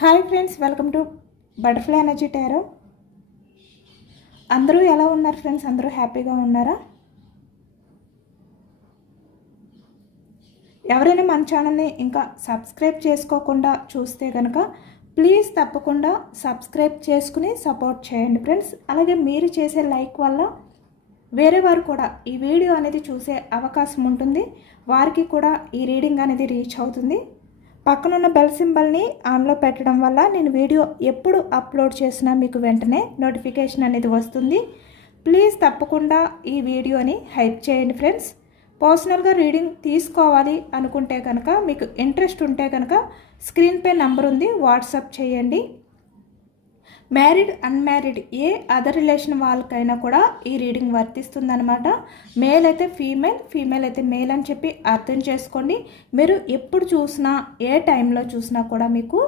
Hi friends, welcome to butterfly energy tarot. అందరూ ఎలా ఉన్నారు ఫ్రెండ్స్? అందరూ హ్యాపీగా ఉన్నారా? ఎవరైనా మన ఛానల్ని ఇంకా సబ్స్క్రైబ్ చేసుకోకుండా చూస్తే కనుక ప్లీజ్ తప్పకుండా సబ్స్క్రైబ్ చేసుకుని సపోర్ట్ చేయండి ఫ్రెండ్స్. అలాగే మీరు చేసే లైక్ వల్ల వేరే వారు కూడా ఈ వీడియో అనేది చూసే అవకాశం ఉంటుంది, వారికి కూడా ఈ రీడింగ్ అనేది రీచ్ అవుతుంది. పక్కనున్న బెల్ సింబల్ని ఆన్లో పెట్టడం వల్ల నేను వీడియో ఎప్పుడు అప్లోడ్ చేసినా మీకు వెంటనే నోటిఫికేషన్ అనేది వస్తుంది. ప్లీజ్ తప్పకుండా ఈ వీడియోని హైప్ చేయండి ఫ్రెండ్స్. పర్సనల్గా రీడింగ్ తీసుకోవాలి అనుకుంటే కనుక, మీకు ఇంట్రెస్ట్ ఉంటే కనుక స్క్రీన్పై నంబర్ ఉంది, వాట్సాప్ చేయండి. మ్యారీడ్ అన్మ్యారీడ్ ఏ అదర్ రిలేషన్ వాళ్ళకైనా కూడా ఈ రీడింగ్ వర్తిస్తుందన్నమాట. మేల్ అయితే ఫీమేల్, ఫీమేల్ అయితే మేల్ అని చెప్పి అర్థం చేసుకోండి. మీరు ఎప్పుడు చూసినా ఏ టైంలో చూసినా కూడా మీకు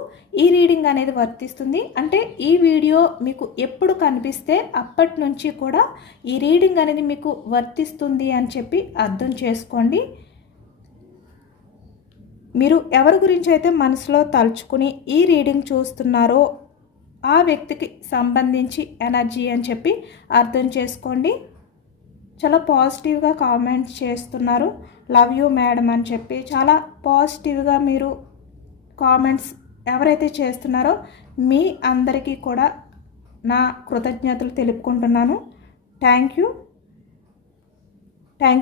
ఈ రీడింగ్ అనేది వర్తిస్తుంది. అంటే ఈ వీడియో మీకు ఎప్పుడు కనిపిస్తే అప్పటి నుంచి కూడా ఈ రీడింగ్ అనేది మీకు వర్తిస్తుంది అని చెప్పి అర్థం చేసుకోండి. మీరు ఎవరి గురించి అయితే మనసులో తలుచుకుని ఈ రీడింగ్ చూస్తున్నారో ఆ వ్యక్తికి సంబంధించి ఎనర్జీ అని చెప్పి అర్థం చేసుకోండి. చాలా పాజిటివ్గా కామెంట్స్ చేస్తున్నారు. లవ్ యూ మేడం అని చెప్పి చాలా పాజిటివ్గా మీరు కామెంట్స్ ఎవరైతే చేస్తున్నారో మీ అందరికీ కూడా నా కృతజ్ఞతలు తెలుపుకుంటున్నాను. Thank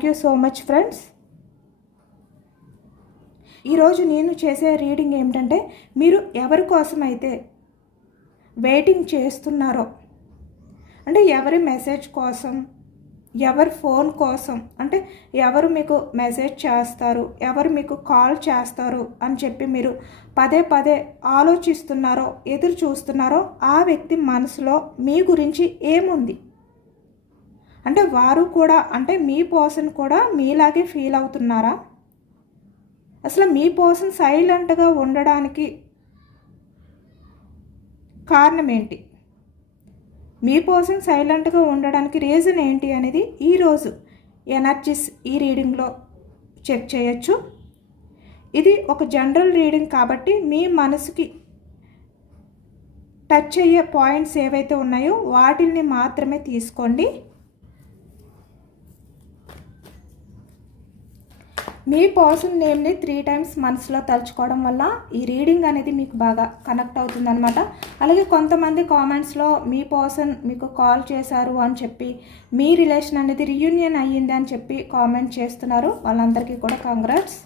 you so much friends. ఈరోజు నేను చేసే రీడింగ్ ఏమిటంటే, మీరు ఎవరి కోసం అయితే వెయిటింగ్ చేస్తున్నారో, అంటే ఎవరి మెసేజ్ కోసం, ఎవరి ఫోన్ కోసం, అంటే ఎవరు మీకు మెసేజ్ చేస్తారు, ఎవరు మీకు కాల్ చేస్తారు అని చెప్పి మీరు పదే పదే ఆలోచిస్తున్నారో, ఎదురు చూస్తున్నారో ఆ వ్యక్తి మనసులో మీ గురించి ఏముంది, అంటే వారు కూడా, అంటే మీ పర్సన్ కూడా మీలాగే ఫీల్ అవుతున్నారా? అసలు మీ పర్సన్ సైలెంట్గా ఉండడానికి కారణం ఏంటి? మీ పర్సన్ సైలెంట్గా ఉండడానికి రీజన్ ఏంటి అనేది ఈరోజు ఎనర్జీస్ ఈ రీడింగ్లో చెక్ చేయొచ్చు. ఇది ఒక జనరల్ రీడింగ్ కాబట్టి మీ మనసుకి టచ్ అయ్యే పాయింట్స్ ఏవైతే ఉన్నాయో వాటిని మాత్రమే తీసుకోండి. మీ పర్సన్ నేమ్ని 3 times మనసులో తలుచుకోవడం వల్ల ఈ రీడింగ్ అనేది మీకు బాగా కనెక్ట్ అవుతుందన్నమాట. అలాగే కొంతమంది కామెంట్స్లో మీ పర్సన్ మీకు కాల్ చేశారు అని చెప్పి, మీ రిలేషన్ అనేది రీయూనియన్ అయ్యింది అని చెప్పి కామెంట్ చేస్తున్నారు. వాళ్ళందరికీ కూడా కంగ్రాట్స్.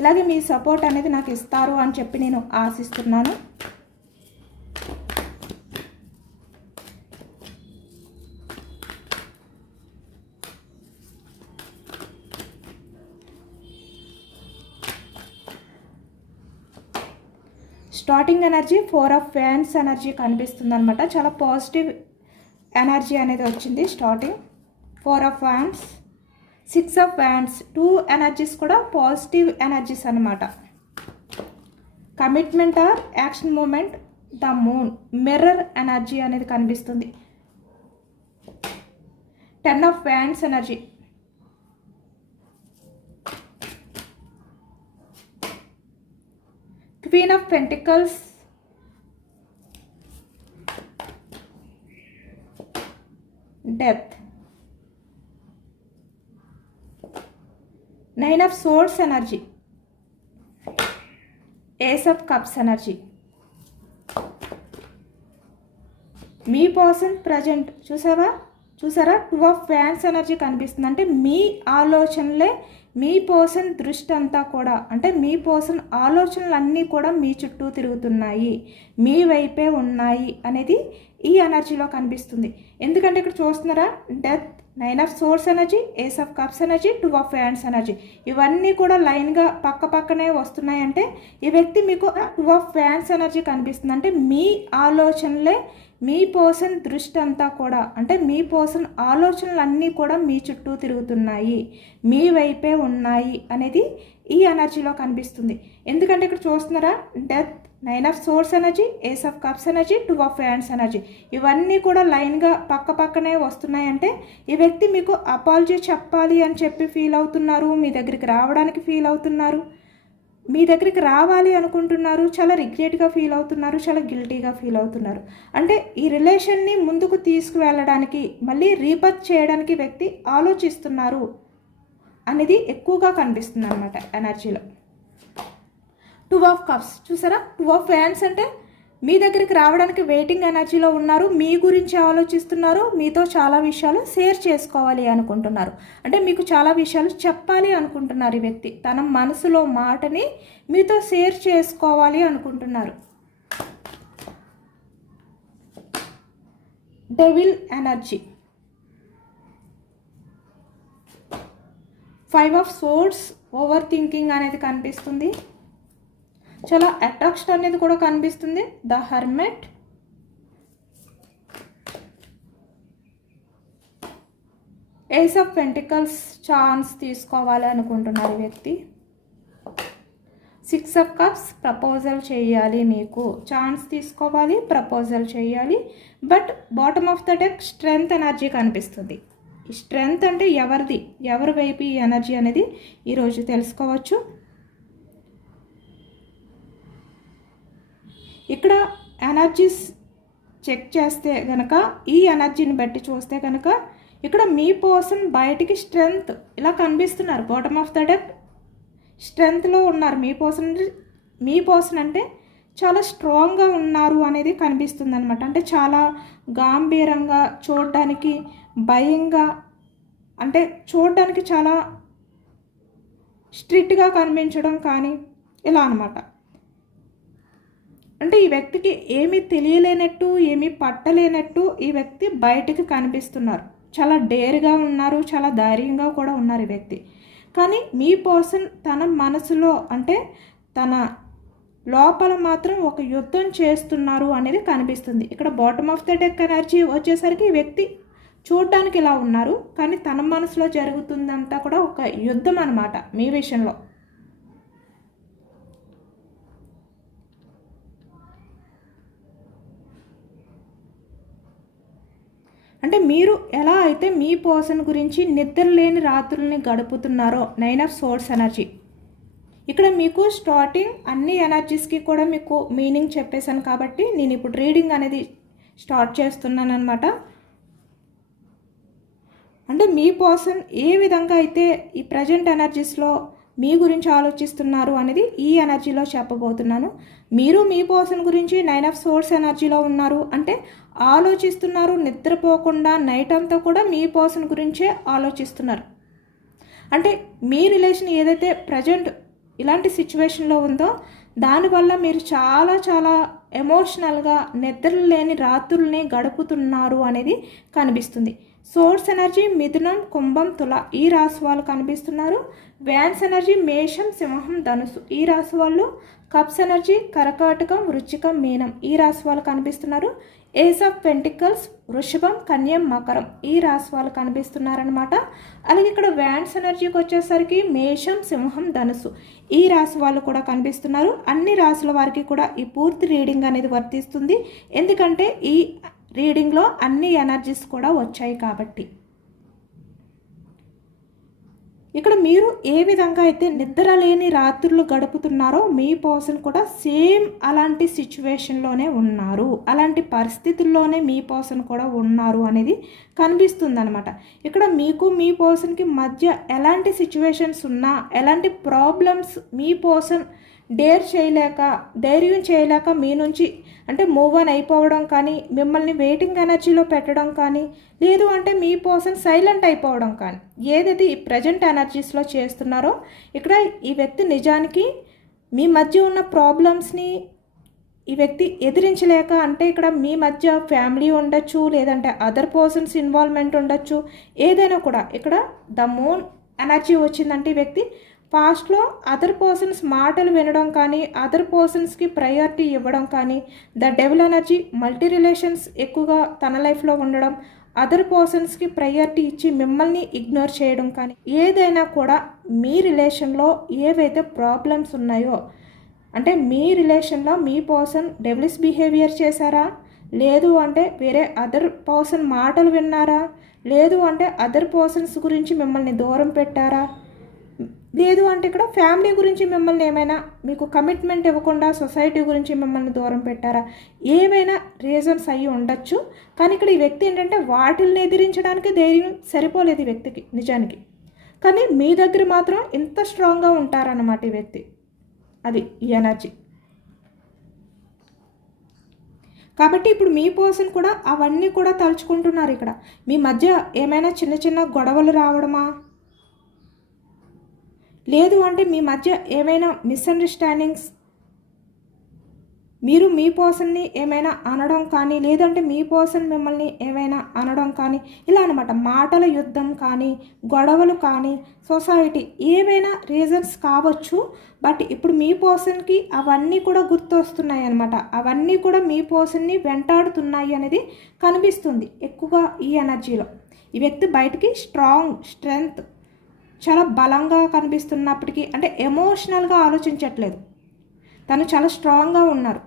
ఇలాగే మీ సపోర్ట్ అనేది నాకు ఇస్తారు అని చెప్పి నేను ఆశిస్తున్నాను. Starting energy 4 of Wands energy కనిపిస్తుంది అనమాట. చాలా పాజిటివ్ ఎనర్జీ అనేది వచ్చింది. Starting 4 of Wands, 6 of Wands, 2 energies కూడా పాజిటివ్ ఎనర్జీస్ అనమాట. Commitment or action moment, the moon, mirror energy అనేది కనిపిస్తుంది. 10 of Wands energy, Queen of Pentacles, Death, 9 of Swords energy, Ace of Cups energy. మీ person present చూసారా 2 of Wands energy కనిపిస్తుంది. అంటే మీ ఆలోచనలే, మీ person దృష్టి అంతా కూడా, అంటే మీ పర్సన్ ఆలోచనలు అన్నీ కూడా మీ చుట్టూ తిరుగుతున్నాయి, మీ వైపే ఉన్నాయి అనేది ఈ ఎనర్జీలో కనిపిస్తుంది. ఎందుకంటే ఇక్కడ చూస్తున్నారా, death, 9 of Swords energy, Ace of Cups energy, 2 of Wands energy, ఇవన్నీ కూడా లైన్గా పక్క పక్కనే వస్తున్నాయంటే ఈ వ్యక్తి మీకు 2 of Wands ఎనర్జీ కనిపిస్తుంది. అంటే మీ ఆలోచనలే, మీ పర్సన్ దృష్టి అంతా కూడా, అంటే మీ పర్సన్ ఆలోచనలు అన్నీ కూడా మీ చుట్టూ తిరుగుతున్నాయి, మీ వైపే ఉన్నాయి అనేది ఈ ఎనర్జీలో కనిపిస్తుంది. ఎందుకంటే ఇక్కడ చూస్తున్నారా, death, 9 of swords energy, ace of cups energy, 2 of fans energy, ఇవన్నీ కూడా లైన్గా పక్క పక్కనే వస్తున్నాయంటే ఈ వ్యక్తి మీకు అపాలజీ చెప్పాలి అని చెప్పి ఫీల్ అవుతున్నారు, మీ దగ్గరికి రావడానికి ఫీల్ అవుతున్నారు, మీ దగ్గరికి రావాలి అనుకుంటున్నారు, చాలా రిగ్రెట్గా ఫీల్ అవుతున్నారు, చాలా గిల్టీగా ఫీల్ అవుతున్నారు. అంటే ఈ రిలేషన్ని ముందుకు తీసుకువెళ్ళడానికి, మళ్ళీ రీబర్త్ చేయడానికి వ్యక్తి ఆలోచిస్తున్నారు అనేది ఎక్కువగా కనిపిస్తుంది అన్నమాట ఎనర్జీలో. 2 ఆఫ్ కప్స్ చూసారా, 2 ఆఫ్ ఫ్యాన్స్ అంటే మీ దగ్గరికి రావడానికి వెయిటింగ్ ఎనర్జీలో ఉన్నారు, మీ గురించి ఆలోచిస్తున్నారు, మీతో చాలా విషయాలు షేర్ చేసుకోవాలి అనుకుంటున్నారు, అంటే మీకు చాలా విషయాలు చెప్పాలి అనుకుంటున్నారు. ఈ వ్యక్తి తన మనసులో మాటని మీతో షేర్ చేసుకోవాలి అనుకుంటున్నారు. Devil energy, 5 of swords, overthinking అనేది కనిపిస్తుంది, చాలా అట్రాక్షన్ అనేది కూడా కనిపిస్తుంది. The hermit, ace of pentacles, chance తీసుకోవాలి అనుకుంటున్నారు ఈ వ్యక్తి. 6 ఆఫ్ కప్స్, ప్రపోజల్ చేయాలి, మీకు ఛాన్స్ తీసుకోవాలి, ప్రపోజల్ చేయాలి. But bottom of the deck strength energy కనిపిస్తుంది. ఈ స్ట్రెంగ్త్ అంటే ఎవరిది, ఎవరి వైపు ఈ ఎనర్జీ అనేది ఈరోజు తెలుసుకోవచ్చు. ఇక్కడ ఎనర్జీస్ చెక్ చేస్తే కనుక, ఈ ఎనర్జీని బట్టి చూస్తే కనుక ఇక్కడ మీ పర్సన్ బయటికి స్ట్రెంగ్త్ ఇలా కనిపిస్తున్నారు. బాటమ్ ఆఫ్ ద డెక్ స్ట్రెంగ్త్లో ఉన్నారు మీ పర్సన్ అంటే చాలా స్ట్రాంగ్గా ఉన్నారు అనేది కనిపిస్తుంది అనమాట. అంటే చాలా గాంభీరంగా చూడడానికి, భయంగా, అంటే చూడడానికి చాలా స్ట్రిక్ట్గా కనిపించడం కానీ ఇలా అనమాట. అంటే ఈ వ్యక్తికి ఏమీ తెలియలేనట్టు, ఏమీ పట్టలేనట్టు ఈ వ్యక్తి బయటికి కనిపిస్తున్నారు. చాలా డేర్గా ఉన్నారు, చాలా ధైర్యంగా కూడా ఉన్నారు ఈ వ్యక్తి. కానీ మీ పర్సన్ తన మనసులో, అంటే తన లోపల మాత్రం ఒక యుద్ధం చేస్తున్నారు అనేది కనిపిస్తుంది. ఇక్కడ bottom of the deck energy వచ్చేసరికి ఈ వ్యక్తి చూడడానికి ఇలా ఉన్నారు, కానీ తన మనసులో జరుగుతుందంతా కూడా ఒక యుద్ధం అన్నమాట మీ విషయంలో. అంటే మీరు ఎలా అయితే మీ పర్సన్ గురించి నిద్రలేని రాత్రుల్ని గడుపుతున్నారో, 9 ఆఫ్ సోర్స్ ఎనర్జీ. ఇక్కడ మీకు స్టార్టింగ్ అన్ని ఎనర్జీస్కి కూడా మీకు మీనింగ్ చెప్పేశాను కాబట్టి నేను ఇప్పుడు రీడింగ్ అనేది స్టార్ట్ చేస్తున్నాను అనమాట. అంటే మీ పర్సన్ ఏ విధంగా అయితే ఈ ప్రజెంట్ ఎనర్జీస్లో మీ గురించి ఆలోచిస్తున్నారు అనేది ఈ ఎనర్జీలో చెప్పబోతున్నాను. మీరు మీ పర్సన్ గురించి 9 ఆఫ్ సోర్స్ ఎనర్జీలో ఉన్నారు అంటే ఆలోచిస్తున్నారు, నిద్రపోకుండా నైట్ అంతా కూడా మీ పర్సన్ గురించే ఆలోచిస్తున్నారు. అంటే మీ రిలేషన్ ఏదైతే ప్రజెంట్ ఇలాంటి సిచ్యువేషన్లో ఉందో దానివల్ల మీరు చాలా చాలా ఎమోషనల్గా నిద్రలేని రాత్రుల్ని గడుపుతున్నారు అనేది కనిపిస్తుంది. సోర్స్ ఎనర్జీ మిథునం, కుంభం, తుల ఈ రాశి వాళ్ళు కనిపిస్తున్నారు. వ్యాన్స్ ఎనర్జీ మేషం, సింహం, ధనుసు ఈ రాశి వాళ్ళు. కప్స్ ఎనర్జీ కర్కాటకం, వృశ్చికం, మీనం ఈ రాశి వాళ్ళు కనిపిస్తున్నారు. ఏస్ ఆఫ్ పెంటికల్స్ వృషభం, కన్యం, మకరం ఈ రాశి వాళ్ళు కనిపిస్తున్నారనమాట. అలాగే ఇక్కడ వ్యాన్స్ ఎనర్జీకి వచ్చేసరికి మేషం, సింహం, ధనుసు ఈ రాశి వాళ్ళు కూడా కనిపిస్తున్నారు. అన్ని రాశుల వారికి కూడా ఈ పూర్తి రీడింగ్ అనేది వర్తిస్తుంది, ఎందుకంటే ఈ రీడింగ్లో అన్ని ఎనర్జీస్ కూడా వచ్చాయి కాబట్టి. ఇక్కడ మీరు ఏ విధంగా అయితే నిద్ర లేని రాత్రులు గడుపుతున్నారో మీ పర్సన్ కూడా సేమ్ అలాంటి సిచ్యువేషన్లోనే ఉన్నారు, అలాంటి పరిస్థితుల్లోనే మీ పర్సన్ కూడా ఉన్నారు అనేది కనిపిస్తుంది అనమాట. ఇక్కడ మీకు మీ పర్సన్కి మధ్య ఎలాంటి సిచ్యువేషన్స్ ఉన్నా, ఎలాంటి ప్రాబ్లమ్స్ మీ పర్సన్ ధైర్యం చేయలేక మీ నుంచి అంటే మూవ్ ఆన్ అయిపోవడం కానీ, మిమ్మల్ని వెయిటింగ్ ఎనర్జీలో పెట్టడం కానీ, లేదు అంటే మీ పర్సన్ సైలెంట్ అయిపోవడం కానీ, ఏదైతే ఈ ప్రజెంట్ ఎనర్జీస్లో చేస్తున్నారో ఇక్కడ ఈ వ్యక్తి నిజానికి మీ మధ్య ఉన్న ప్రాబ్లమ్స్ని ఈ వ్యక్తి ఎదిరించలేక, అంటే ఇక్కడ మీ మధ్య ఫ్యామిలీ ఉండొచ్చు, లేదంటే అదర్ పర్సన్స్ ఇన్వాల్వ్మెంట్ ఉండొచ్చు, ఏదైనా కూడా ఇక్కడ ద మూన్ ఎనర్జీ వచ్చిందంటే ఈ వ్యక్తి పాస్ట్లో అదర్ పర్సన్స్ మాటలు వినడం కానీ, అదర్ పర్సన్స్కి ప్రయారిటీ ఇవ్వడం కానీ, the devil energy multi relations ఎక్కువగా తన లైఫ్లో ఉండడం, అదర్ పర్సన్స్కి ప్రయారిటీ ఇచ్చి మిమ్మల్ని ఇగ్నోర్ చేయడం కానీ, ఏదైనా కూడా మీ రిలేషన్లో ఏవైతే ప్రాబ్లమ్స్ ఉన్నాయో అంటే మీ రిలేషన్లో మీ పర్సన్ డెవిల్స్ బిహేవియర్ చేశారా, లేదు అంటే వేరే అదర్ పర్సన్ మాటలు విన్నారా, లేదు అంటే అదర్ పర్సన్స్ గురించి మిమ్మల్ని దూరం పెట్టారా, లేదు అంటే ఇక్కడ ఫ్యామిలీ గురించి మిమ్మల్ని ఏమైనా మీకు కమిట్మెంట్ ఇవ్వకుండా సొసైటీ గురించి మిమ్మల్ని దూరం పెట్టారా, ఏవైనా రీజన్స్ అయ్యి ఉండొచ్చు. కానీ ఇక్కడ ఈ వ్యక్తి ఏంటంటే వాటిల్ని ఎదిరించడానికి ధైర్యం సరిపోలేదు ఈ వ్యక్తికి నిజానికి. కానీ మీ దగ్గర మాత్రం ఇంత స్ట్రాంగ్గా ఉంటారన్నమాట ఈ వ్యక్తి. అది ఈ ఎనర్జీ. కాబట్టి ఇప్పుడు మీ పర్సన్ కూడా అవన్నీ కూడా తలుచుకుంటున్నారు. ఇక్కడ మీ మధ్య ఏమైనా చిన్న చిన్న గొడవలు రావడమా, లేదు అంటే మీ మధ్య ఏమైనా మిస్అండర్స్టాండింగ్స్, మీరు మీ పర్సన్ని ఏమైనా అనడం కానీ, లేదంటే మీ పర్సన్ మిమ్మల్ని ఏమైనా అనడం కానీ, ఇలా అనమాట. మాటల యుద్ధం కానీ, గొడవలు కానీ, సొసైటీ, ఏవైనా రీజన్స్ కావచ్చు. బట్ ఇప్పుడు మీ పర్సన్కి అవన్నీ కూడా గుర్తొస్తున్నాయి అన్నమాట. అవన్నీ కూడా మీ పర్సన్ని వెంటాడుతున్నాయి అనేది కనిపిస్తుంది ఎక్కువగా ఈ ఎనర్జీలో. ఈ వ్యక్తి బయటికి స్ట్రెంగ్త్ చాలా బలంగా కనిపిస్తున్నప్పటికీ, అంటే ఎమోషనల్గా ఆలోచించట్లేదు. తను చాలా స్ట్రాంగ్గా ఉన్నారు.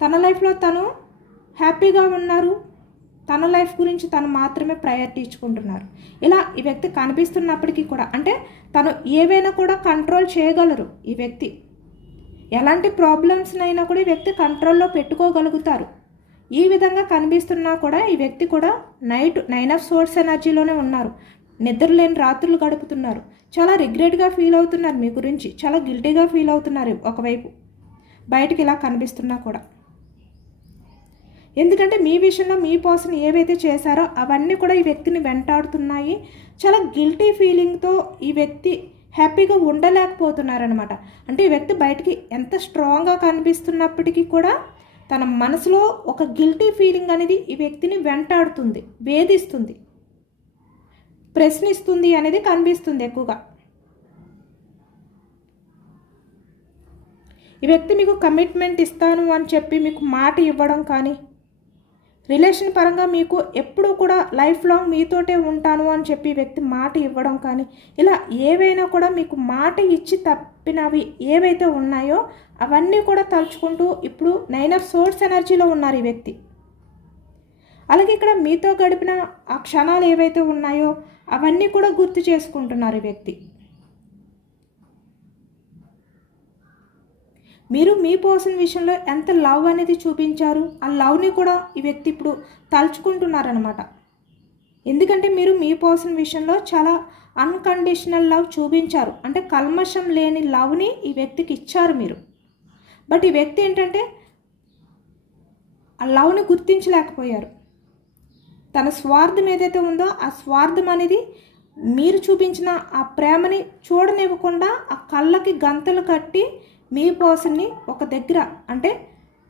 తన లైఫ్లో తను హ్యాపీగా ఉన్నారు. తన లైఫ్ గురించి తను మాత్రమే ప్రయారిటీ ఇచ్చుకుంటున్నారు. ఇలా ఈ వ్యక్తి కనిపిస్తున్నప్పటికీ కూడా, అంటే తను ఏవైనా కూడా కంట్రోల్ చేయగలరు ఈ వ్యక్తి. ఎలాంటి ప్రాబ్లమ్స్నైనా కూడా ఈ వ్యక్తి కంట్రోల్లో పెట్టుకోగలుగుతారు. ఈ విధంగా కనిపిస్తున్నా కూడా ఈ వ్యక్తి కూడా నైన్ ఆఫ్ సోర్స్ ఎనర్జీలోనే ఉన్నారు. నిద్రలేని రాత్రులు గడుపుతున్నారు. చాలా రిగ్రెట్గా ఫీల్ అవుతున్నారు మీ గురించి, చాలా గిల్టీగా ఫీల్ అవుతున్నారు ఒకవైపు బయటికి ఇలా కనిపిస్తున్నా కూడా. ఎందుకంటే మీ విషయంలో మీ పర్సన్ ఏవైతే చేశారో అవన్నీ కూడా ఈ వ్యక్తిని వెంటాడుతున్నాయి. చాలా గిల్టీ ఫీలింగ్తో ఈ వ్యక్తి హ్యాపీగా ఉండలేకపోతున్నారనమాట. అంటే ఈ వ్యక్తి బయటికి ఎంత స్ట్రాంగ్గా కనిపిస్తున్నప్పటికీ కూడా తన మనసులో ఒక గిల్టీ ఫీలింగ్ అనేది ఈ వ్యక్తిని వెంటాడుతుంది, వేధిస్తుంది, ప్రశ్నిస్తుంది అనేది కనిపిస్తుంది ఎక్కువగా. ఈ వ్యక్తి మీకు కమిట్మెంట్ ఇస్తాను అని చెప్పి మీకు మాట ఇవ్వడం కానీ, రిలేషన్ పరంగా మీకు ఎప్పుడూ కూడా లైఫ్ లాంగ్ మీతోటే ఉంటాను అని చెప్పి వ్యక్తి మాట ఇవ్వడం కానీ, ఇలా ఏవైనా కూడా మీకు మాట ఇచ్చి తప్పినవి ఏవైతే ఉన్నాయో అవన్నీ కూడా తలుచుకుంటూ ఇప్పుడు 9 ఆఫ్ సోర్స్ ఎనర్జీలో ఉన్నారు ఈ వ్యక్తి. అలాగే ఇక్కడ మీతో గడిపిన ఆ క్షణాలు ఏవైతే ఉన్నాయో అవన్నీ కూడా గుర్తు చేసుకుంటున్నారు ఈ వ్యక్తి. మీరు మీ పర్సన్ విషయంలో ఎంత లవ్ అనేది చూపించారు, ఆ లవ్ని కూడా ఈ వ్యక్తి ఇప్పుడు తలుచుకుంటున్నారనమాట. ఎందుకంటే మీరు మీ పర్సన్ విషయంలో చాలా అన్కండిషనల్ లవ్ చూపించారు. అంటే కల్మషం లేని లవ్ని ఈ వ్యక్తికి ఇచ్చారు మీరు. బట్ ఈ వ్యక్తి ఏంటంటే ఆ లవ్ని గుర్తించలేకపోయారు. తన స్వార్థం ఏదైతే ఉందో ఆ స్వార్థం అనేది మీరు చూపించిన ఆ ప్రేమని చూడనివ్వకుండా ఆ కళ్ళకి గంతలు కట్టి మీ పర్సన్ని ఒక దగ్గర, అంటే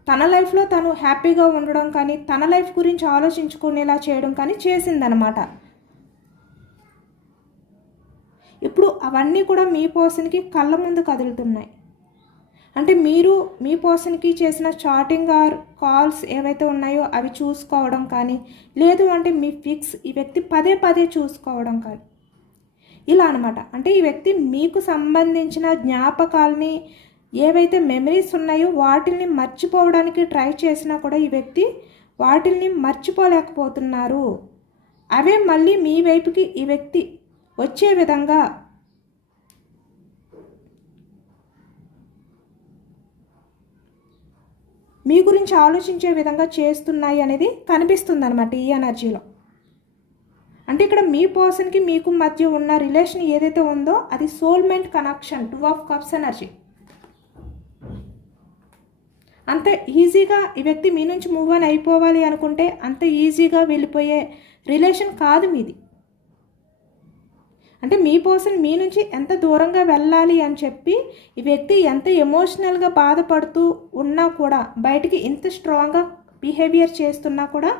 తన లైఫ్లో తను హ్యాపీగా ఉండడం కానీ, తన లైఫ్ గురించి ఆలోచించుకునేలా చేయడం కానీ చేసిందనమాట. ఇప్పుడు అవన్నీ కూడా మీ పర్సన్కి కళ్ళ ముందు కదులుతున్నాయి. అంటే మీరు మీ పర్సన్కి చేసిన చాటింగ్ ఆర్ కాల్స్ ఏవైతే ఉన్నాయో అవి చూసుకోవడం కానీ, లేదు అంటే మీ ఫిక్స్ ఈ వ్యక్తి పదే పదే చూసుకోవడం కానీ, ఇలా అనమాట. అంటే ఈ వ్యక్తి మీకు సంబంధించిన జ్ఞాపకాలని ఏవైతే మెమరీస్ ఉన్నాయో వాటిల్ని మర్చిపోవడానికి ట్రై చేసినా కూడా ఈ వ్యక్తి వాటిల్ని మర్చిపోలేకపోతున్నారు. అవే మళ్ళీ మీ వైపుకి ఈ వ్యక్తి వచ్చే విధంగా మీ గురించి ఆలోచించే విధంగా చేస్తున్నాయి అనేది కనిపిస్తుంది అనమాట ఈ ఎనర్జీలో. అంటే ఇక్కడ మీ పర్సన్కి మీకు మధ్య ఉన్న రిలేషన్ ఏదైతే ఉందో అది soulmate connection, 2 of cups energy. అంత ఈజీగా ఈ వ్యక్తి మీ నుంచి మూవ్ ఆన్ అయిపోవాలి అనుకుంటే అంత ఈజీగా వెళ్ళిపోయే రిలేషన్ కాదు మీది. అంటే మీ పర్సన్ మీ నుంచి ఎంత దూరంగా వెళ్ళాలి అని చెప్పి ఈ వ్యక్తి ఎంత ఎమోషనల్గా బాధపడుతూ ఉన్నా కూడా, బయటికి ఇంత స్ట్రాంగ్గా బిహేవియర్ చేస్తున్నా కూడా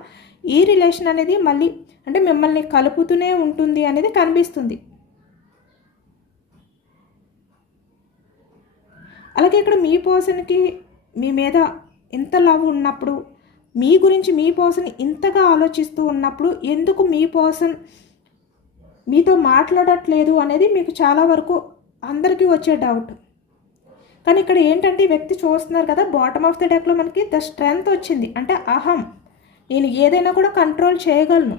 ఈ రిలేషన్ అనేది మళ్ళీ అంటే మిమ్మల్ని కలుపుతూనే ఉంటుంది అనేది కనిపిస్తుంది. అలాగే ఇక్కడ మీ పర్సన్కి మీ మీద ఇంత లవ్ ఉన్నప్పుడు, మీ గురించి మీ పర్సన్ ఇంతగా ఆలోచిస్తూ ఉన్నప్పుడు ఎందుకు మీ పర్సన్ మీతో మాట్లాడట్లేదు అనేది మీకు చాలా వరకు అందరికీ వచ్చే డౌట్. కానీ ఇక్కడ ఏంటంటే ఈ వ్యక్తి చూస్తున్నారు కదా, బాటమ్ ఆఫ్ ద డెక్లో మనకి ద స్ట్రెంగ్త్ వచ్చింది. అంటే అహం, నేను ఏదైనా కూడా కంట్రోల్ చేయగలను.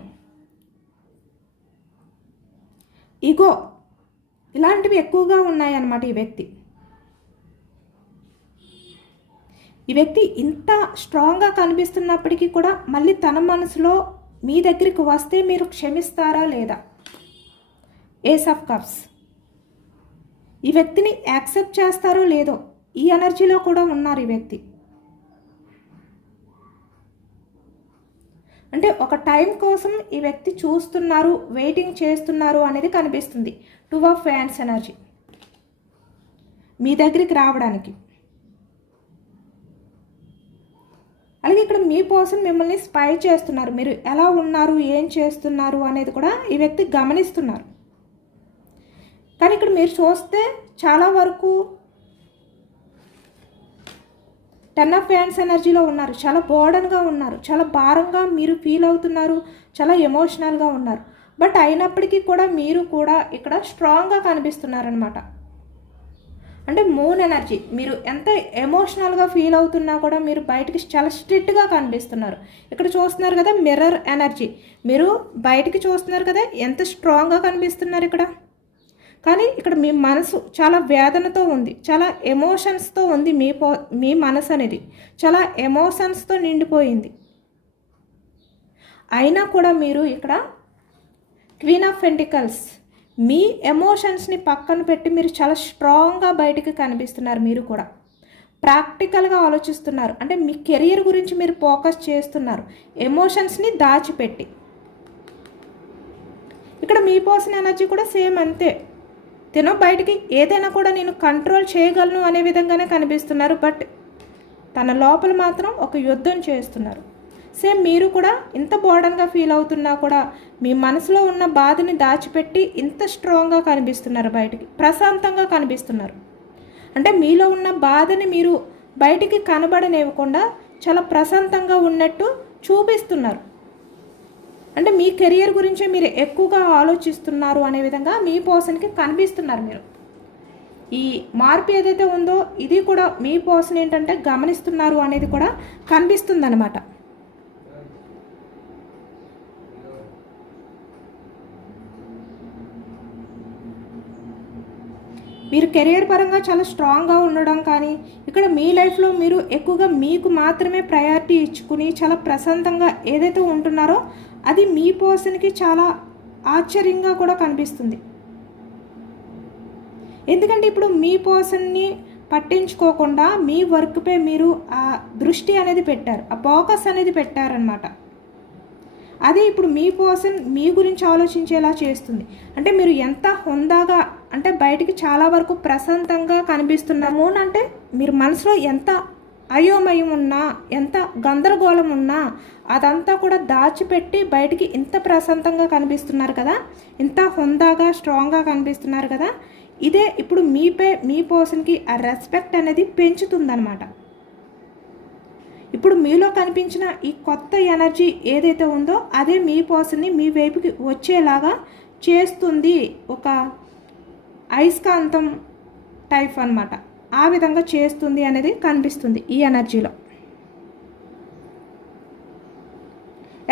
ఇగో, ఇలాంటివి ఎక్కువగా ఉన్నాయన్నమాట ఈ వ్యక్తి ఇంత స్ట్రాంగ్గా కనిపిస్తున్నప్పటికీ కూడా మళ్ళీ తన మనసులో మీ దగ్గరికి వస్తే మీరు క్షమిస్తారా లేదా? Ace of cups. ఈ వ్యక్తిని యాక్సెప్ట్ చేస్తారో లేదో ఈ ఎనర్జీలో కూడా ఉన్నారు ఈ వ్యక్తి. అంటే ఒక టైం కోసం ఈ వ్యక్తి చూస్తున్నారు, వెయిటింగ్ చేస్తున్నారు అనేది కనిపిస్తుంది. 2 ఆఫ్ ఫ్యాన్స్ ఎనర్జీ మీ దగ్గరికి రావడానికి. అలాగే ఇక్కడ మీ పర్సన్ మిమ్మల్ని స్పై చేస్తున్నారు. మీరు ఎలా ఉన్నారు, ఏం చేస్తున్నారు అనేది కూడా ఈ వ్యక్తి గమనిస్తున్నారు. కానీ ఇక్కడ మీరు చూస్తే చాలా వరకు 10 ఆఫ్ ఫ్యాన్స్ ఎనర్జీలో ఉన్నారు. చాలా బర్డన్గా ఉన్నారు, చాలా భారంగా మీరు ఫీల్ అవుతున్నారు, చాలా ఎమోషనల్గా ఉన్నారు. బట్ అయినప్పటికీ కూడా మీరు కూడా ఇక్కడ స్ట్రాంగ్గా కనిపిస్తున్నారనమాట. అంటే మూన్ ఎనర్జీ, మీరు ఎంత ఎమోషనల్గా ఫీల్ అవుతున్నా కూడా మీరు బయటికి చాలా స్ట్రిక్ట్గా కనిపిస్తున్నారు. ఇక్కడ చూస్తున్నారు కదా మిర్రర్ ఎనర్జీ, మీరు బయటికి చూస్తున్నారు కదా ఎంత స్ట్రాంగ్గా కనిపిస్తున్నారు ఇక్కడ. కానీ ఇక్కడ మీ మనసు చాలా వేదనతో ఉంది, చాలా ఎమోషన్స్తో ఉంది. మీ మనసు అనేది చాలా ఎమోషన్స్తో నిండిపోయింది. అయినా కూడా మీరు ఇక్కడ క్వీన్ ఆఫ్ పెంటికల్స్, మీ ఎమోషన్స్ని పక్కన పెట్టి మీరు చాలా స్ట్రాంగ్గా బయటికి కనిపిస్తున్నారు. మీరు కూడా ప్రాక్టికల్గా ఆలోచిస్తున్నారు. అంటే మీ కెరియర్ గురించి మీరు ఫోకస్ చేస్తున్నారు, ఎమోషన్స్ని దాచిపెట్టి. ఇక్కడ మీ పర్సన్ ఎనర్జీ కూడా సేమ్ అంతే. తినో బయటికి ఏదైనా కూడా నేను కంట్రోల్ చేయగలను అనే విధంగానే కనిపిస్తున్నారు. బట్ తన లోపల మాత్రం ఒక యుద్ధం చేస్తున్నారు. సేమ్ మీరు కూడా ఇంత బోర్డన్గా ఫీల్ అవుతున్నా కూడా మీ మనసులో ఉన్న బాధని దాచిపెట్టి ఇంత స్ట్రాంగ్గా కనిపిస్తున్నారు, బయటికి ప్రశాంతంగా కనిపిస్తున్నారు. అంటే మీలో ఉన్న బాధని మీరు బయటికి కనబడనివ్వకుండా చాలా ప్రశాంతంగా ఉన్నట్టు చూపిస్తున్నారు. అంటే మీ కెరియర్ గురించే మీరు ఎక్కువగా ఆలోచిస్తున్నారు అనే విధంగా మీ పర్సన్కి కనిపిస్తున్నారు. మీరు ఈ మార్పు ఏదైతే ఉందో ఇది కూడా మీ పర్సన్ ఏంటంటే గమనిస్తున్నారు అనేది కూడా కనిపిస్తుంది అన్నమాట. మీరు కెరియర్ పరంగా చాలా స్ట్రాంగ్గా ఉండడం కానీ, ఇక్కడ మీ లైఫ్లో మీరు ఎక్కువగా మీకు మాత్రమే ప్రయారిటీ ఇచ్చుకుని చాలా ప్రశాంతంగా ఏదైతే ఉంటున్నారో అది మీ పర్సన్కి చాలా ఆశ్చర్యంగా కూడా కనిపిస్తుంది. ఎందుకంటే ఇప్పుడు మీ పర్సన్ని పట్టించుకోకుండా మీ వర్క్పై మీరు ఆ దృష్టి అనేది పెట్టారు, ఆ ఫోకస్ అనేది పెట్టారనమాట. అదే ఇప్పుడు మీ పర్సన్ మీ గురించి ఆలోచించేలా చేస్తుంది. అంటే మీరు ఎంత హుందాగా, అంటే బయటికి చాలా వరకు ప్రశాంతంగా కనిపిస్తున్నాము అంటే మీరు మనసులో ఎంత అయోమయం ఉన్నా, ఎంత గందరగోళం ఉన్నా అదంతా కూడా దాచిపెట్టి బయటికి ఇంత ప్రశాంతంగా కనిపిస్తున్నారు కదా, ఇంత హుందాగా స్ట్రాంగ్గా కనిపిస్తున్నారు కదా. ఇదే ఇప్పుడు మీపై మీ పర్సన్కి ఆ రెస్పెక్ట్ అనేది పెంచుతుందన్నమాట. ఇప్పుడు మీలో కనిపించిన ఈ కొత్త ఎనర్జీ ఏదైతే ఉందో అదే మీ పర్సన్ని మీ వైపుకి వచ్చేలాగా చేస్తుంది. ఒక అయస్కాంతం టైప్ అన్నమాట, ఆ విధంగా చేస్తుంది అనేది కనిపిస్తుంది ఈ ఎనర్జీలో.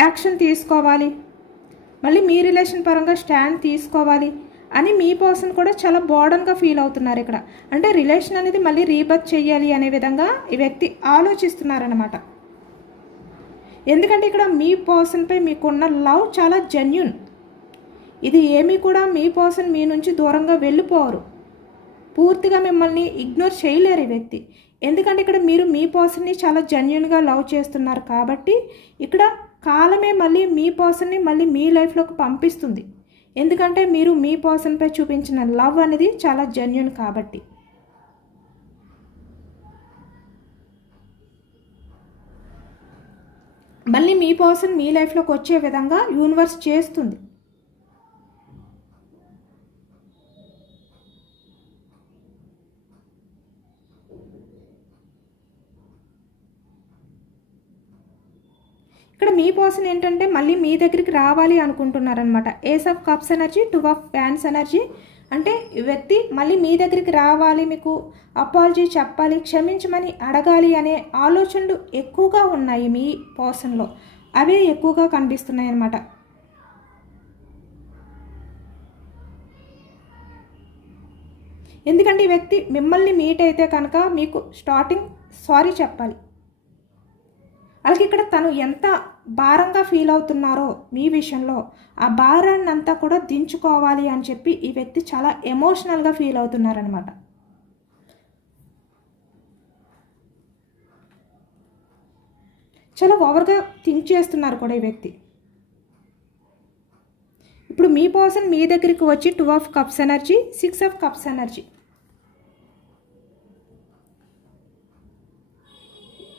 యాక్షన్ తీసుకోవాలి, మళ్ళీ మీ రిలేషన్ పరంగా స్టాండ్ తీసుకోవాలి అని మీ పర్సన్ కూడా చాలా బర్డన్గా ఫీల్ అవుతున్నారు ఇక్కడ. అంటే రిలేషన్ అనేది మళ్ళీ రీబర్త్ చేయాలి అనే విధంగా ఈ వ్యక్తి ఆలోచిస్తున్నారన్నమాట. ఎందుకంటే ఇక్కడ మీ పర్సన్పై మీకున్న లవ్ చాలా జెన్యూన్. ఇది ఏమీ కూడా మీ పర్సన్ మీ నుంచి దూరంగా వెళ్ళిపోరు, పూర్తిగా మిమ్మల్ని ఇగ్నోర్ చేయలేరు ఈ వ్యక్తి. ఎందుకంటే ఇక్కడ మీరు మీ పర్సన్ని చాలా జెన్యూన్గా లవ్ చేస్తున్నారు కాబట్టి ఇక్కడ కాలమే మళ్ళీ మీ పర్సన్ని మళ్ళీ మీ లైఫ్లోకి పంపిస్తుంది. ఎందుకంటే మీరు మీ పర్సన్పై చూపించిన లవ్ అనేది చాలా జెన్యూన్ కాబట్టి. మళ్ళీ మీ పర్సన్ మీ లైఫ్లోకి వచ్చే విధంగా యూనివర్స్ చేస్తుంది. ఇక్కడ మీ పర్సన్ ఏంటంటే మళ్ళీ మీ దగ్గరికి రావాలి అనుకుంటున్నారనమాట. Ace of cups energy, 2 of fans energy, అంటే ఈ వ్యక్తి మళ్ళీ మీ దగ్గరికి రావాలి, మీకు అపాలజీ చెప్పాలి, క్షమించమని అడగాలి అనే ఆలోచనలు ఎక్కువగా ఉన్నాయి మీ పర్సన్లో. అవే ఎక్కువగా కనిపిస్తున్నాయి అన్నమాట. ఎందుకంటే ఈ వ్యక్తి మిమ్మల్ని మీట్ అయితే కనుక మీకు స్టార్టింగ్ సారీ చెప్పాలి. అలాగే ఇక్కడ తను ఎంత భారంగా ఫీల్ అవుతున్నారో మీ విషయంలో, ఆ భారాన్ని అంతా కూడా దించుకోవాలి అని చెప్పి ఈ వ్యక్తి చాలా ఎమోషనల్గా ఫీల్ అవుతున్నారనమాట. చాలా ఓవర్గా థింక్ చేస్తున్నారు కూడా ఈ వ్యక్తి. ఇప్పుడు మీ పర్సన్ మీ దగ్గరికి వచ్చి 2 of cups energy, 6 of cups energy,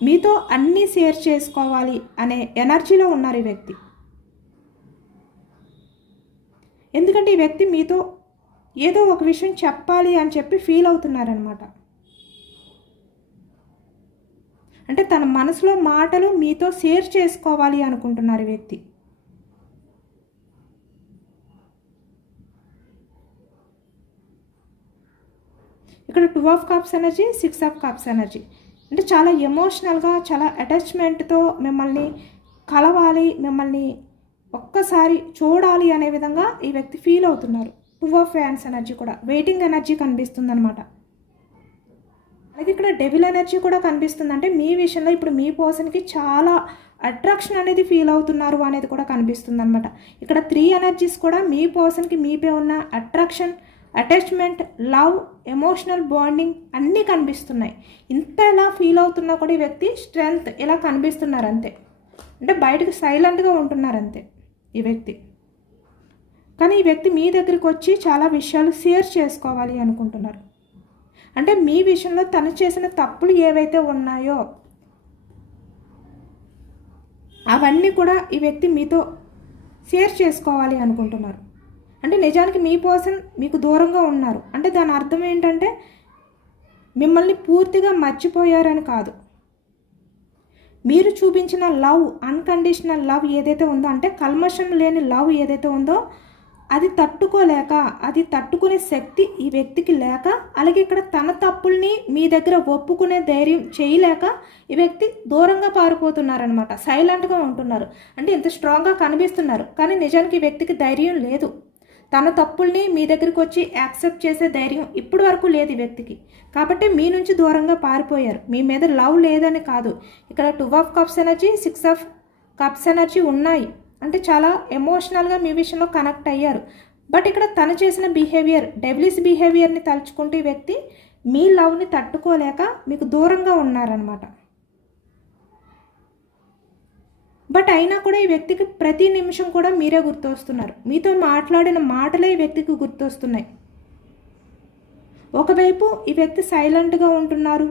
మీతో అన్నీ షేర్ చేసుకోవాలి అనే ఎనర్జీలో ఉన్నారు ఈ వ్యక్తి. ఎందుకంటే ఈ వ్యక్తి మీతో ఏదో ఒక విషయం చెప్పాలి అని చెప్పి ఫీల్ అవుతున్నారనమాట. అంటే తన మనసులో మాటలు మీతో షేర్ చేసుకోవాలి అనుకుంటున్నారు ఈ వ్యక్తి. ఇక్కడ 2 of cups energy, 6 of cups energy, అంటే చాలా ఎమోషనల్గా, చాలా అటాచ్మెంట్తో మిమ్మల్ని కలవాలి, మిమ్మల్ని ఒక్కసారి చూడాలి అనే విధంగా ఈ వ్యక్తి ఫీల్ అవుతున్నారు. 2 ఆఫ్ ఫ్యాన్స్ ఎనర్జీ కూడా వెయిటింగ్ ఎనర్జీ కనిపిస్తుంది అనమాట. అలాగే ఇక్కడ డెవిల్ ఎనర్జీ కూడా కనిపిస్తుంది. అంటే మీ విషయంలో ఇప్పుడు మీ పర్సన్కి చాలా అట్రాక్షన్ అనేది ఫీల్ అవుతున్నారు అనేది కూడా కనిపిస్తుంది అనమాట. ఇక్కడ 3 ఎనర్జీస్ కూడా మీ పర్సన్కి మీపై ఉన్న attraction, attachment, love, emotional bonding అన్నీ కనిపిస్తున్నాయి. ఇంత ఎలా ఫీల్ అవుతున్నా కూడా ఈ వ్యక్తి స్ట్రెంగ్త్ ఇలా కనిపిస్తున్నారు అంతే. అంటే బయటకు సైలెంట్గా ఉంటున్నారు అంతే ఈ వ్యక్తి. కానీ ఈ వ్యక్తి మీ దగ్గరికి వచ్చి చాలా విషయాలు షేర్ చేసుకోవాలి అనుకుంటున్నారు. అంటే మీ విషయంలో తను చేసిన తప్పులు ఏవైతే ఉన్నాయో అవన్నీ కూడా ఈ వ్యక్తి మీతో షేర్ చేసుకోవాలి అనుకుంటున్నారు. అంటే నిజానికి మీ పర్సన్ మీకు దూరంగా ఉన్నారు అంటే దాని అర్థం ఏంటంటే మిమ్మల్ని పూర్తిగా మర్చిపోయారని కాదు. మీరు చూపించిన లవ్, అన్కండిషనల్ లవ్ ఏదైతే ఉందో, అంటే కల్మషం లేని లవ్ ఏదైతే ఉందో అది తట్టుకోలేక, అది తట్టుకునే శక్తి ఈ వ్యక్తికి లేక, అలాగే ఇక్కడ తన తప్పుల్ని మీ దగ్గర ఒప్పుకునే ధైర్యం చేయలేక ఈ వ్యక్తి దూరంగా పారిపోతున్నారనమాట. సైలెంట్గా ఉంటున్నారు. అంటే ఇంత స్ట్రాంగ్గా కనిపిస్తున్నారు కానీ నిజానికి ఈ వ్యక్తికి ధైర్యం లేదు. తన తప్పుల్ని మీ దగ్గరికి వచ్చి యాక్సెప్ట్ చేసే ధైర్యం ఇప్పటి వరకు లేదు ఈ వ్యక్తికి. కాబట్టి మీ నుంచి దూరంగా పారిపోయారు. మీ మీద లవ్ లేదని కాదు. ఇక్కడ 2 of cups energy, 6 of cups energy ఉన్నాయి. అంటే చాలా ఎమోషనల్గా మీ విషయంలో కనెక్ట్ అయ్యారు. బట్ ఇక్కడ తను చేసిన బిహేవియర్, డెవిలిష్ బిహేవియర్ని తలుచుకుంటూ ఈ వ్యక్తి మీ లవ్ని తట్టుకోలేక మీకు దూరంగా ఉన్నారనమాట. బట్ అయినా కూడా ఈ వ్యక్తికి ప్రతి నిమిషం కూడా మీరే గుర్తొస్తున్నారు. మీతో మాట్లాడిన మాటలే ఈ వ్యక్తికి గుర్తొస్తున్నాయి. ఒకవైపు ఈ వ్యక్తి సైలెంట్గా ఉంటున్నారు,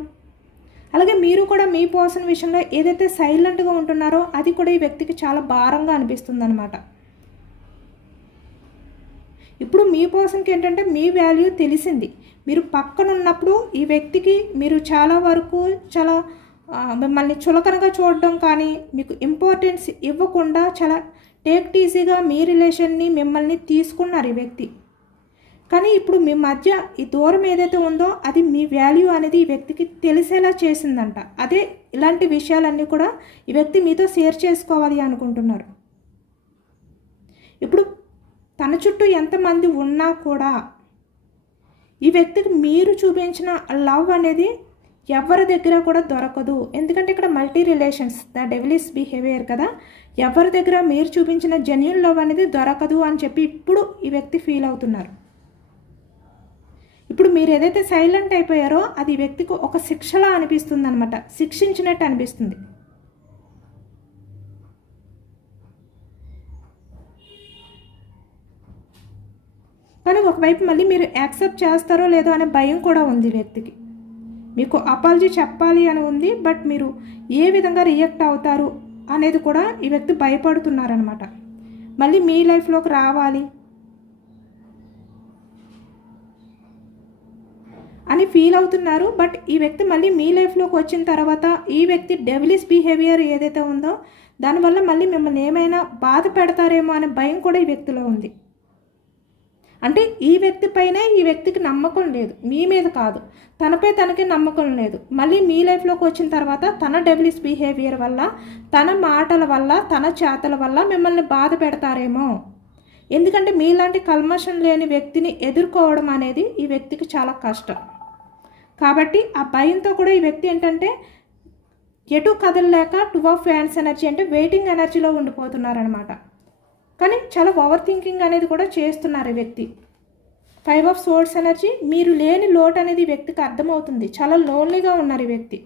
అలాగే మీరు కూడా మీ పర్సన్ విషయంలో ఏదైతే సైలెంట్గా ఉంటున్నారో అది కూడా ఈ వ్యక్తికి చాలా భారంగా అనిపిస్తుంది అనమాట. ఇప్పుడు మీ పర్సన్కి ఏంటంటే మీ వాల్యూ తెలిసింది. మీరు పక్కన ఉన్నప్పుడు ఈ వ్యక్తికి మీరు చాలా వరకు చాలా మిమ్మల్ని చులకనగా చూడడం కానీ, మీకు ఇంపార్టెన్స్ ఇవ్వకుండా చాలా టేక్ ఈజీగా మీ రిలేషన్ని మిమ్మల్ని తీసుకున్నారు ఈ వ్యక్తి. కానీ ఇప్పుడు మీ మధ్య ఈ దూరం ఏదైతే ఉందో అది మీ వాల్యూ అనేది ఈ వ్యక్తికి తెలిసేలా చేసిందంట. అదే ఇలాంటి విషయాలన్నీ కూడా ఈ వ్యక్తి మీతో షేర్ చేసుకోవాలి అనుకుంటున్నారు. ఇప్పుడు తన చుట్టూ ఎంతమంది ఉన్నా కూడా ఈ వ్యక్తికి మీరు చూపించిన లవ్ అనేది ఎవరి దగ్గర కూడా దొరకదు. ఎందుకంటే ఇక్కడ multi relations, the devilish behaviour కదా, ఎవరి దగ్గర మీరు చూపించిన జెన్యూన్ లవ్ అనేది దొరకదు అని చెప్పి ఇప్పుడు ఈ వ్యక్తి ఫీల్ అవుతున్నారు. ఇప్పుడు మీరు ఏదైతే సైలెంట్ అయిపోయారో అది ఈ వ్యక్తికి ఒక శిక్షలా అనిపిస్తుంది అనమాట, శిక్షించినట్టు అనిపిస్తుంది. కానీ ఒకవైపు మళ్ళీ మీరు యాక్సెప్ట్ చేస్తారో లేదో అనే భయం కూడా ఉంది వ్యక్తికి. మీకు అపాలజీ చెప్పాలి అని ఉంది, బట్ మీరు ఏ విధంగా రియాక్ట్ అవుతారు అనేది కూడా ఈ వ్యక్తి భయపడుతున్నారనమాట. మళ్ళీ మీ లైఫ్లోకి రావాలి అని ఫీల్ అవుతున్నారు. బట్ ఈ వ్యక్తి మళ్ళీ మీ లైఫ్లోకి వచ్చిన తర్వాత ఈ వ్యక్తి డెవిలిష్ బిహేవియర్ ఏదైతే ఉందో దానివల్ల మళ్ళీ మిమ్మల్ని ఏమైనా బాధ పెడతారేమో అనే భయం కూడా ఈ వ్యక్తిలో ఉంది. అంటే ఈ వ్యక్తి పైనే ఈ వ్యక్తికి నమ్మకం లేదు, మీ మీద కాదు, తనపై తనకి నమ్మకం లేదు. మళ్ళీ మీ లైఫ్లోకి వచ్చిన తర్వాత తన డెవిలిష్ బిహేవియర్ వల్ల, తన మాటల వల్ల, తన చేతల వల్ల మిమ్మల్ని బాధ పెడతారేమో. ఎందుకంటే మీలాంటి కల్మషం లేని వ్యక్తిని ఎదుర్కోవడం అనేది ఈ వ్యక్తికి చాలా కష్టం. కాబట్టి ఆ భయంతో కూడా ఈ వ్యక్తి ఏంటంటే ఎటు కదలలేక 2 ఆఫ్ ఫ్యాన్స్ ఎనర్జీ అంటే వెయిటింగ్ ఎనర్జీలో ఉండిపోతున్నారనమాట. కానీ చాలా ఓవర్ థింకింగ్ అనేది కూడా చేస్తున్నారు ఈ వ్యక్తి. 5 ఆఫ్ సోర్డ్స్ ఎనర్జీ, మీరు లేని లోటు అనేది ఈ వ్యక్తికి అర్థమవుతుంది. చాలా లోన్లీగా ఉన్నారు ఈ వ్యక్తి.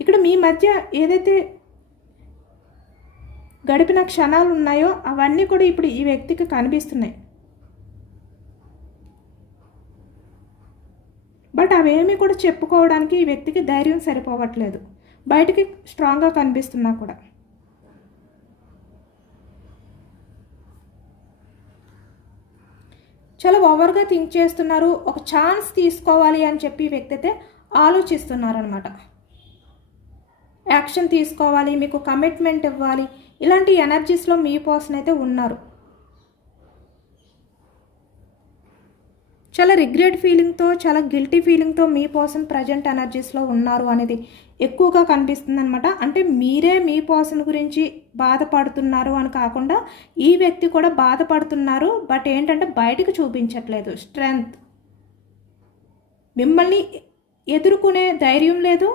ఇక్కడ మీ మధ్య ఏదైతే గడిపిన క్షణాలు ఉన్నాయో అవన్నీ కూడా ఇప్పుడు ఈ వ్యక్తికి కనిపిస్తున్నాయి. బట్ అవేమీ కూడా చెప్పుకోవడానికి ఈ వ్యక్తికి ధైర్యం సరిపోవట్లేదు, బయటికి స్ట్రాంగ్గా కనిపిస్తున్నా కూడా. చాలా ఓవర్గా థింక్ చేస్తున్నారు. ఒక ఛాన్స్ తీసుకోవాలి అని చెప్పి ఈ వ్యక్తి అయితే ఆలోచిస్తున్నారనమాట. యాక్షన్ తీసుకోవాలి, మీకు కమిట్మెంట్ ఇవ్వాలి, ఇలాంటి ఎనర్జీస్లో మీ పర్సన్ అయితే ఉన్నారు. చాలా రిగ్రెట్ ఫీలింగ్తో, చాలా గిల్టీ ఫీలింగ్తో మీ పర్సన్ ప్రజెంట్ ఎనర్జీస్లో ఉన్నారు అనేది ఎక్కువగా కనిపిస్తుంది అనమాట. అంటే మీరే మీ పర్సన్ గురించి బాధపడుతున్నారు అని కాకుండా ఈ వ్యక్తి కూడా బాధపడుతున్నారు. బట్ ఏంటంటే బయటకు చూపించట్లేదు స్ట్రెంగ్త్. మిమ్మల్ని ఎదుర్కొనే ధైర్యం లేదు.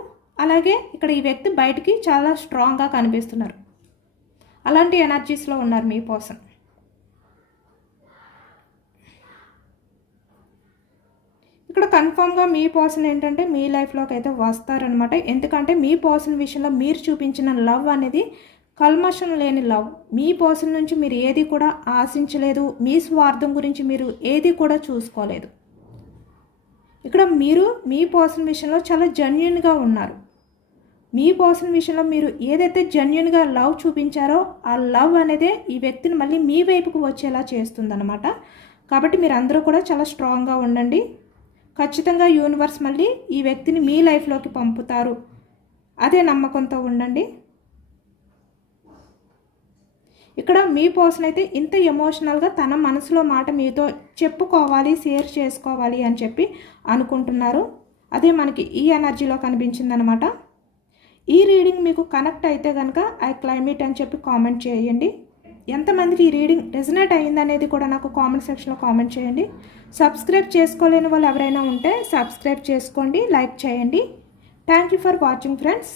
అలాగే ఇక్కడ ఈ వ్యక్తి బయటికి చాలా స్ట్రాంగ్గా కనిపిస్తున్నారు. అలాంటి ఎనర్జీస్లో ఉన్నారు మీ పర్సన్. ఇక్కడ కన్ఫామ్గా మీ పర్సన్ ఏంటంటే మీ లైఫ్లోకి అయితే వస్తారనమాట. ఎందుకంటే మీ పర్సన్ విషయంలో మీరు చూపించిన లవ్ అనేది కల్మషం లేని లవ్. మీ పర్సన్ నుంచి మీరు ఏది కూడా ఆశించలేదు, మీ స్వార్థం గురించి మీరు ఏది కూడా చూసుకోలేదు. ఇక్కడ మీరు మీ పర్సన్ విషయంలో చాలా జెన్యూన్గా ఉన్నారు. మీ పర్సన్ విషయంలో మీరు ఏదైతే జెన్యూన్గా లవ్ చూపించారో ఆ లవ్ అనేది ఈ వ్యక్తిని మళ్ళీ మీ వైపుకు వచ్చేలా చేస్తుందన్నమాట. కాబట్టి మీరు అందరూ కూడా చాలా స్ట్రాంగ్గా ఉండండి. ఖచ్చితంగా యూనివర్స్ మళ్ళీ ఈ వ్యక్తిని మీ లైఫ్లోకి పంపుతారు, అదే నమ్మకంతో ఉండండి. ఇక్కడ మీ పర్సన్ అయితే ఇంత ఎమోషనల్గా తన మనసులో మాట మీతో చెప్పుకోవాలి, షేర్ చేసుకోవాలి అని చెప్పి అనుకుంటున్నారు. అదే మనకి ఈ ఎనర్జీలో కనిపించిందనమాట. ఈ రీడింగ్ మీకు కనెక్ట్ అయితే కనుక ఐ క్లైమ్ ఇట్ అని చెప్పి కామెంట్ చేయండి. ఎంతమందికి ఈ రీడింగ్ రెజనేట్ అయ్యిందనేది కూడా నాకు కామెంట్ సెక్షన్లో కామెంట్ చేయండి. సబ్స్క్రైబ్ చేసుకోలేని వాళ్ళు ఎవరైనా ఉంటే సబ్స్క్రైబ్ చేసుకోండి, లైక్ చేయండి. Thank you for watching friends.